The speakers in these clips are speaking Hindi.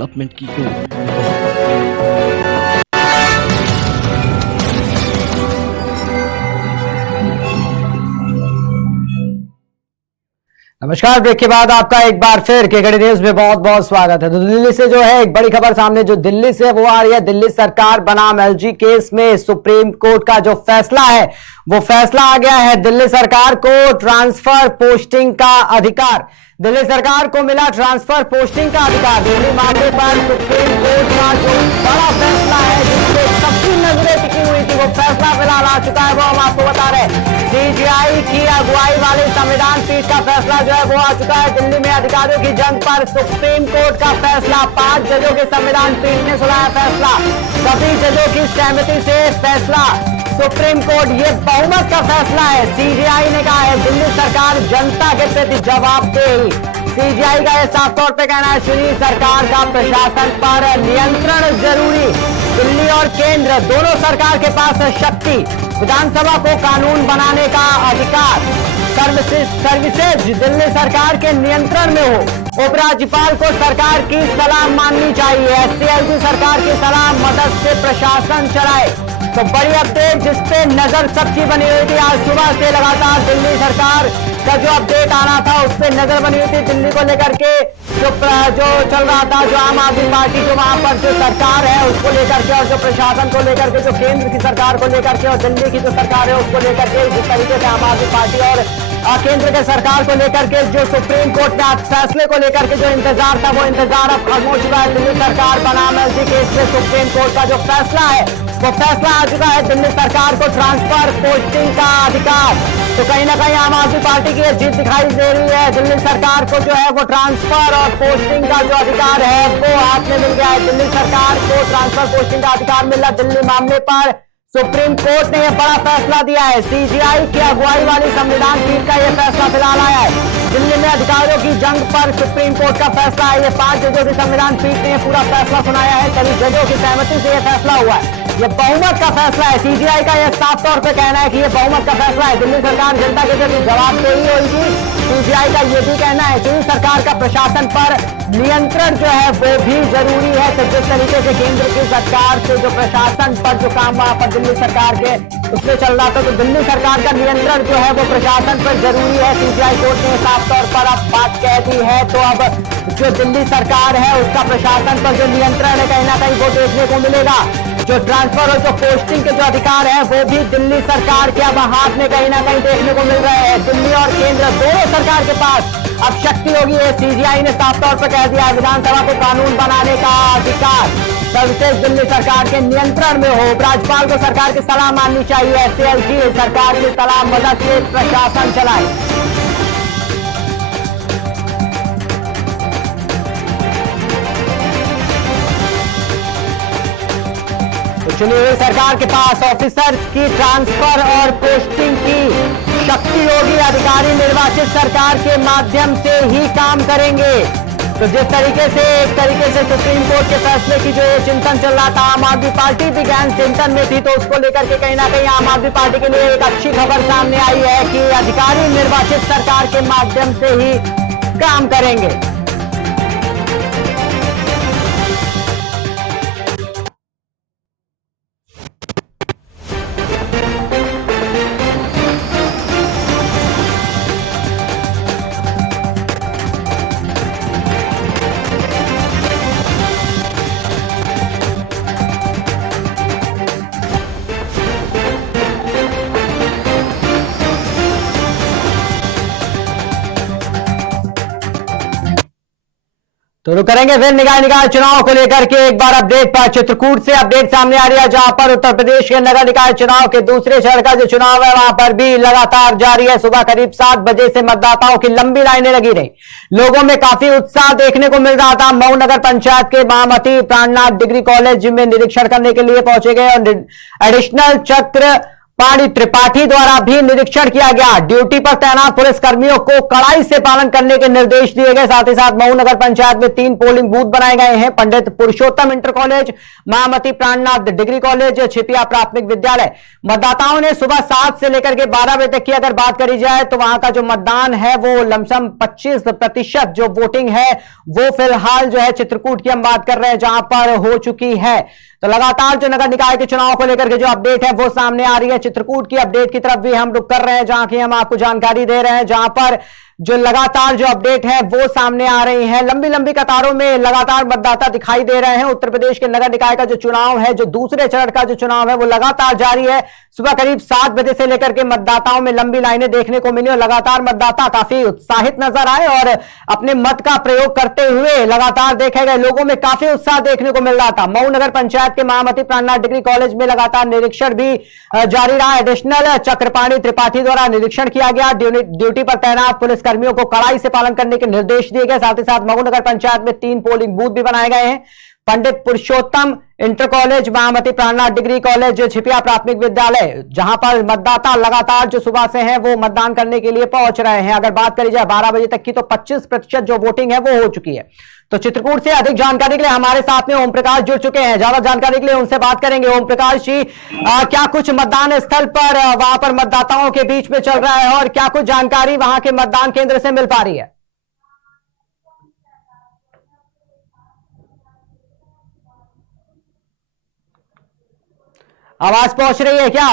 डेवलपमेंट की ओर बहुत नमस्कार। ब्रेक के बाद आपका एक बार फिर केकेडी न्यूज में बहुत बहुत स्वागत है। तो दिल्ली से जो है एक बड़ी खबर सामने जो दिल्ली से वो आ रही है। दिल्ली सरकार बनाम एलजी केस में सुप्रीम कोर्ट का जो फैसला है वो फैसला आ गया है। दिल्ली सरकार को ट्रांसफर पोस्टिंग का अधिकार, दिल्ली सरकार को मिला ट्रांसफर पोस्टिंग का अधिकार। दिल्ली मामले पर सुप्रीम कोर्ट का जो बड़ा फैसला है जिससे सबकी नजरें टिकी हुई थी वो फैसला फिलहाल आ चुका है, वो हम आपको बता रहे हैं। सीजीआई की अगुवाई वाले संविधान पीठ का फैसला जो है वो आ चुका है। दिल्ली में अधिकारियों की जंग पर सुप्रीम कोर्ट का फैसला, 5 जजों के संविधान पीठ ने सुनाया फैसला, सभी जजों की सहमति से फैसला सुप्रीम कोर्ट, ये बहुमत का फैसला है। सीजीआई ने कहा है दिल्ली सरकार जनता के प्रति जवाबदेही। सीजीआई का यह साफ तौर पे कहना है सुनी सरकार का प्रशासन पर नियंत्रण जरूरी। दिल्ली और केंद्र दोनों सरकार के पास शक्ति, विधानसभा को कानून बनाने का अधिकार, सर्विसेज दिल्ली सरकार के नियंत्रण में हो। उपराज्यपाल को सरकार की सलाह माननी चाहिए। एससीएलजी सरकार की सलाह मदद से प्रशासन चलाए। तो बड़ी अपडेट जिसपे नजर सबकी बनी हुई थी, आज सुबह से लगातार दिल्ली सरकार का जो अपडेट आना था उस पर नजर बनी हुई थी। दिल्ली को लेकर के जो चल रहा था, जो आम आदमी पार्टी जो वहां पर जो सरकार है उसको लेकर के और जो प्रशासन को लेकर के, जो केंद्र की सरकार को लेकर के और दिल्ली की जो सरकार है उसको लेकर के, जिस तरीके से आम आदमी पार्टी और केंद्र के सरकार को लेकर के जो सुप्रीम कोर्ट ने आज फैसले को लेकर के जो इंतजार था वो इंतजार अब खत्म हो चुका है। दिल्ली सरकार बनाम एलजी केस में सुप्रीम कोर्ट का जो फैसला है वो फैसला आ चुका है। दिल्ली सरकार को ट्रांसफर पोस्टिंग का अधिकार, तो कहीं ना कहीं आम आदमी पार्टी की जीत दिखाई दे रही है। दिल्ली सरकार को जो है वो ट्रांसफर और पोस्टिंग का जो अधिकार है वो हाथ में मिल गया है। दिल्ली सरकार को ट्रांसफर पोस्टिंग का अधिकार मिल रहा। दिल्ली मामले पर सुप्रीम कोर्ट ने यह बड़ा फैसला दिया है। सीजीआई की अगुवाई वाली संविधान पीठ का यह फैसला फिलहाल आया है। दिल्ली में अधिकारियों की जंग पर सुप्रीम कोर्ट का फैसला है। ये 5 जजों की संविधान पीठ ने पूरा फैसला सुनाया है। सभी जजों की सहमति से यह फैसला हुआ है। यह बहुमत का फैसला है। सीजीआई का यह साफ तौर पर कहना है कि यह बहुमत का फैसला है। दिल्ली सरकार जनता के प्रति जवाबदेही होगी। सीजीआई का यह भी कहना है कि सरकार का प्रशासन पर नियंत्रण जो है वो भी जरूरी है। तो जिस तरीके से केंद्र की सरकार से जो प्रशासन पर जो काम वहां पर दिल्ली सरकार के उसमें चल रहा था, तो दिल्ली सरकार का नियंत्रण जो है वो प्रशासन पर जरूरी है। सीजीआई कोर्ट ने साफ तौर पर अब बात कह दी है। तो अब जो दिल्ली सरकार है उसका प्रशासन पर जो नियंत्रण है कहीं ना कहीं वो देखने को मिलेगा। जो ट्रांसफर और जो पोस्टिंग के जो अधिकार है वो भी दिल्ली सरकार के अब हाथ में कहीं ना कहीं देखने को मिल रहे हैं। दिल्ली और केंद्र दोनों सरकार के पास अब शक्ति होगी। सीजीआई ने साफ तौर पर कह दिया है विधानसभा को कानून बनाने का अधिकार सर्विसेज दिल्ली सरकार के नियंत्रण में हो। राज्यपाल को सरकार की सलाह माननी चाहिए। एससीएलजी सरकार की सलाह मदद से प्रशासन चलाए। चुनी हुई सरकार के पास ऑफिसर्स की ट्रांसफर और पोस्टिंग की शक्ति होगी। अधिकारी निर्वाचित सरकार के माध्यम से ही काम करेंगे। तो जिस तरीके से एक तरीके से सुप्रीम कोर्ट के फैसले की जो चिंतन चल रहा था, आम आदमी पार्टी भी गहन चिंतन में थी, तो उसको लेकर के कहीं ना कहीं आम आदमी पार्टी के लिए एक अच्छी खबर सामने आई है कि अधिकारी निर्वाचित सरकार के माध्यम से ही काम करेंगे। तो रुक करेंगे फिर निकाय चुनाव को लेकर के एक बार अपडेट पर। चित्रकूट से अपडेट सामने आ रही है जहां पर उत्तर प्रदेश के नगर निकाय चुनाव के दूसरे चरण का जो चुनाव है वहां पर भी लगातार जारी है। सुबह करीब 7 बजे से मतदाताओं की लंबी लाइनें लगी रही। लोगों में काफी उत्साह देखने को मिल रहा था। मऊ नगर पंचायत के महामती प्राणनाथ डिग्री कॉलेज में निरीक्षण करने के लिए पहुंचे गए और एडिशनल चक्र चक्रपाणी त्रिपाठी द्वारा भी निरीक्षण किया गया। ड्यूटी पर तैनात पुलिस कर्मियों को कड़ाई से पालन करने के निर्देश दिए गए। साथ ही साथ मऊ नगर पंचायत में 3 पोलिंग बूथ बनाए गए हैं। पंडित पुरुषोत्तम इंटर कॉलेज, महामती प्राणनाथ डिग्री कॉलेज, छिपिया प्राथमिक विद्यालय। मतदाताओं ने सुबह 7 से लेकर के 12 बजे तक की अगर बात करी जाए तो वहां का जो मतदान है वो लमसम 25% जो वोटिंग है वो फिलहाल जो है चित्रकूट की हम बात कर रहे हैं जहां पर हो चुकी है। तो लगातार जो नगर निकाय के चुनाव को लेकर के जो अपडेट है वो सामने आ रही है। चित्रकूट की अपडेट की तरफ भी हम रुक कर रहे हैं जहां की हम आपको जानकारी दे रहे हैं, जहां पर जो लगातार जो अपडेट है वो सामने आ रही है। लंबी लंबी कतारों में लगातार मतदाता दिखाई दे रहे हैं। उत्तर प्रदेश के नगर निकाय का जो चुनाव है, जो दूसरे चरण का जो चुनाव है वो लगातार जारी है। सुबह करीब 7 बजे से लेकर के मतदाताओं में लंबी लाइनें देखने को मिली और लगातार मतदाता काफी उत्साहित नजर आए और अपने मत का प्रयोग करते हुए लगातार देखे गए। लोगों में काफी उत्साह देखने को मिल रहा था। मऊ नगर पंचायत के महामती प्राणनाथ डिग्री कॉलेज में लगातार निरीक्षण भी जारी रहा। एडिशनल चक्रपाणी त्रिपाठी द्वारा निरीक्षण किया गया। ड्यूटी पर तैनात पुलिस कर्मियों को कड़ाई से पालन करने के निर्देश दिए गए। साथ ही साथ मऊ नगर पंचायत में 3 पोलिंग बूथ भी बनाए गए हैं। पंडित पुरुषोत्तम इंटर कॉलेज, महामती प्राणनाथ डिग्री कॉलेज, छिपिया प्राथमिक विद्यालय, जहां पर मतदाता लगातार जो सुबह से हैं वो मतदान करने के लिए पहुंच रहे हैं। अगर बात करी जाए 12 बजे तक की तो 25% जो वोटिंग है वो हो चुकी है। तो चित्रकूट से अधिक जानकारी के लिए हमारे साथ में ओम प्रकाश जुड़ चुके हैं। ज्यादा जानकारी के लिए उनसे बात करेंगे। ओम प्रकाश जी, क्या कुछ मतदान स्थल पर वहां पर मतदाताओं के बीच में चल रहा है और क्या कुछ जानकारी वहां के मतदान केंद्र से मिल पा रही है? आवाज पहुंच रही है क्या?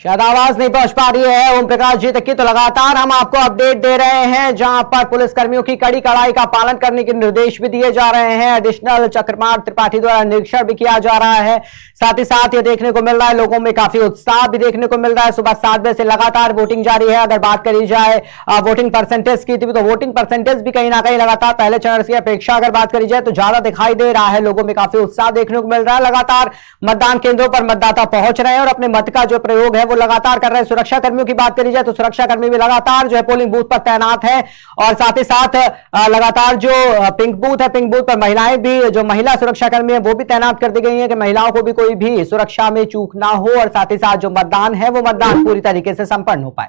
शायद आवाज नहीं पहुंच पा रही है ओम प्रकाश जी तक की। तो लगातार हम आपको अपडेट दे रहे हैं जहां पर पुलिस कर्मियों की कड़ी कड़ाई का पालन करने के निर्देश भी दिए जा रहे हैं। एडिशनल चक्रपाणी त्रिपाठी द्वारा निरीक्षण भी किया जा रहा है। साथ ही साथ ये देखने को मिल रहा है लोगों में काफी उत्साह भी देखने को मिल रहा है। सुबह 7 बजे से लगातार वोटिंग जारी है। अगर बात करी जाए वोटिंग परसेंटेज की तो वोटिंग परसेंटेज भी कहीं ना कहीं लगातार पहले चरण की अपेक्षा अगर बात करी जाए तो ज्यादा दिखाई दे रहा है। लोगों में काफी उत्साह देखने को मिल रहा है। लगातार मतदान केंद्रों पर मतदाता पहुंच रहे हैं और अपने मत का जो प्रयोग है वो लगातार कर रहे हैं। सुरक्षा कर्मियों की बात करी जाए तो सुरक्षा कर्मी भी लगातार जो है पोलिंग बूथ पर तैनात है और साथ ही साथ लगातार जो पिंक बूथ है, पिंक बूथ पर महिलाएं भी, जो महिला सुरक्षा कर्मी है वो भी तैनात कर दी गई है कि महिलाओं को भी कोई भी सुरक्षा में चूक ना हो और साथ ही साथ जो मतदान है वो मतदान पूरी तरीके से संपन्न हो पाए।